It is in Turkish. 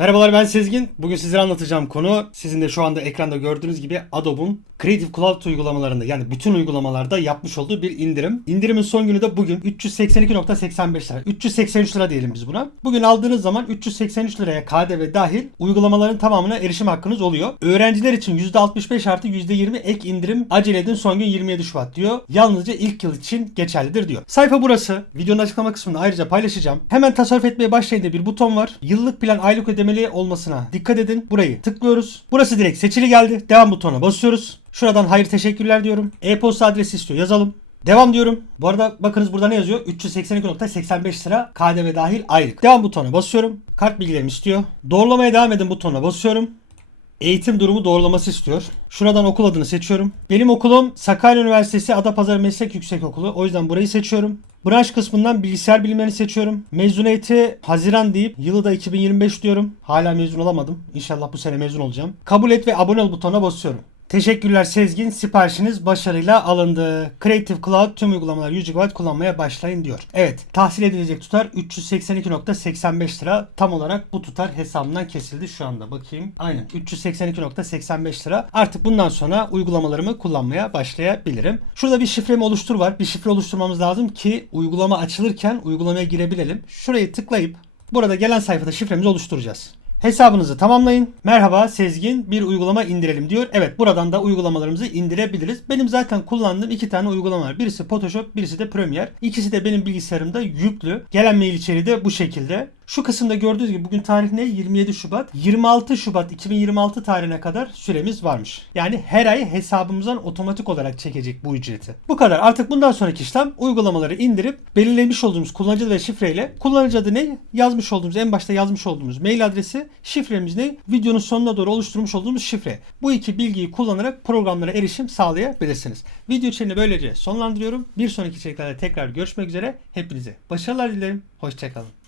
Merhabalar ben Sezgin. Bugün sizlere anlatacağım konu sizin de şu anda ekranda gördüğünüz gibi Adobe'un Creative Cloud uygulamalarında yani bütün uygulamalarda yapmış olduğu bir indirim. İndirimin son günü de bugün 382.85 lira. 383 lira diyelim biz buna. Bugün aldığınız zaman 383 liraya KDV dahil uygulamaların tamamına erişim hakkınız oluyor. Öğrenciler için %65 artı %20 ek indirim acele edin son gün 27 Şubat diyor. Yalnızca ilk yıl için geçerlidir diyor. Sayfa burası. Videonun açıklama kısmında ayrıca paylaşacağım. Hemen tasarruf etmeye başlayın diye bir buton var. Yıllık plan aylık ödemeli olmasına dikkat edin. Burayı tıklıyoruz. Burası direkt seçili geldi. Devam butonuna basıyoruz. Şuradan hayır teşekkürler diyorum. E-posta adresi istiyor. Yazalım. Devam diyorum. Bu arada bakınız burada ne yazıyor? 382.85 lira KDV dahil aylık. Devam butonuna basıyorum. Kart bilgilerimi istiyor. Doğrulamaya devam edin butonuna basıyorum. Eğitim durumu doğrulaması istiyor. Şuradan okul adını seçiyorum. Benim okulum Sakarya Üniversitesi Adapazarı Meslek Yüksekokulu. O yüzden burayı seçiyorum. Branş kısmından bilgisayar bilimlerini seçiyorum. Mezuniyeti Haziran deyip yılı da 2025 diyorum. Hala mezun olamadım. İnşallah bu sene mezun olacağım. Kabul et ve abone ol butonuna basıyorum. Teşekkürler Sezgin. Siparişiniz başarıyla alındı. Creative Cloud tüm uygulamalar 100 GB kullanmaya başlayın diyor. Evet tahsil edilecek tutar 382.85 lira. Tam olarak bu tutar hesabımdan kesildi şu anda. Bakayım. Aynen 382.85 lira. Artık bundan sonra uygulamalarımı kullanmaya başlayabilirim. Şurada bir şifremi oluştur var. Bir şifre oluşturmamız lazım ki uygulama açılırken uygulamaya girebilelim. Şurayı tıklayıp burada gelen sayfada şifremizi oluşturacağız. Hesabınızı tamamlayın. Merhaba Sezgin bir uygulama indirelim diyor. Evet buradan da uygulamalarımızı indirebiliriz. Benim zaten kullandığım iki tane uygulama var. Birisi Photoshop birisi de Premiere. İkisi de benim bilgisayarımda yüklü. Gelen mail içeriği de bu şekilde. Şu kısımda gördüğünüz gibi bugün tarih ne? 27 Şubat. 26 Şubat 2026 tarihine kadar süremiz varmış. Yani her ay hesabımızdan otomatik olarak çekecek bu ücreti. Bu kadar. Artık bundan sonraki işlem uygulamaları indirip belirlemiş olduğumuz kullanıcı ve şifreyle kullanıcı adı ne? Yazmış olduğumuz en başta yazmış olduğumuz mail adresi şifremiz ne? Videonun sonuna doğru oluşturmuş olduğumuz şifre. Bu iki bilgiyi kullanarak programlara erişim sağlayabilirsiniz. Video içeriğini böylece sonlandırıyorum. Bir sonraki içeriklerde tekrar görüşmek üzere. Hepinize başarılar dilerim. Hoşçakalın.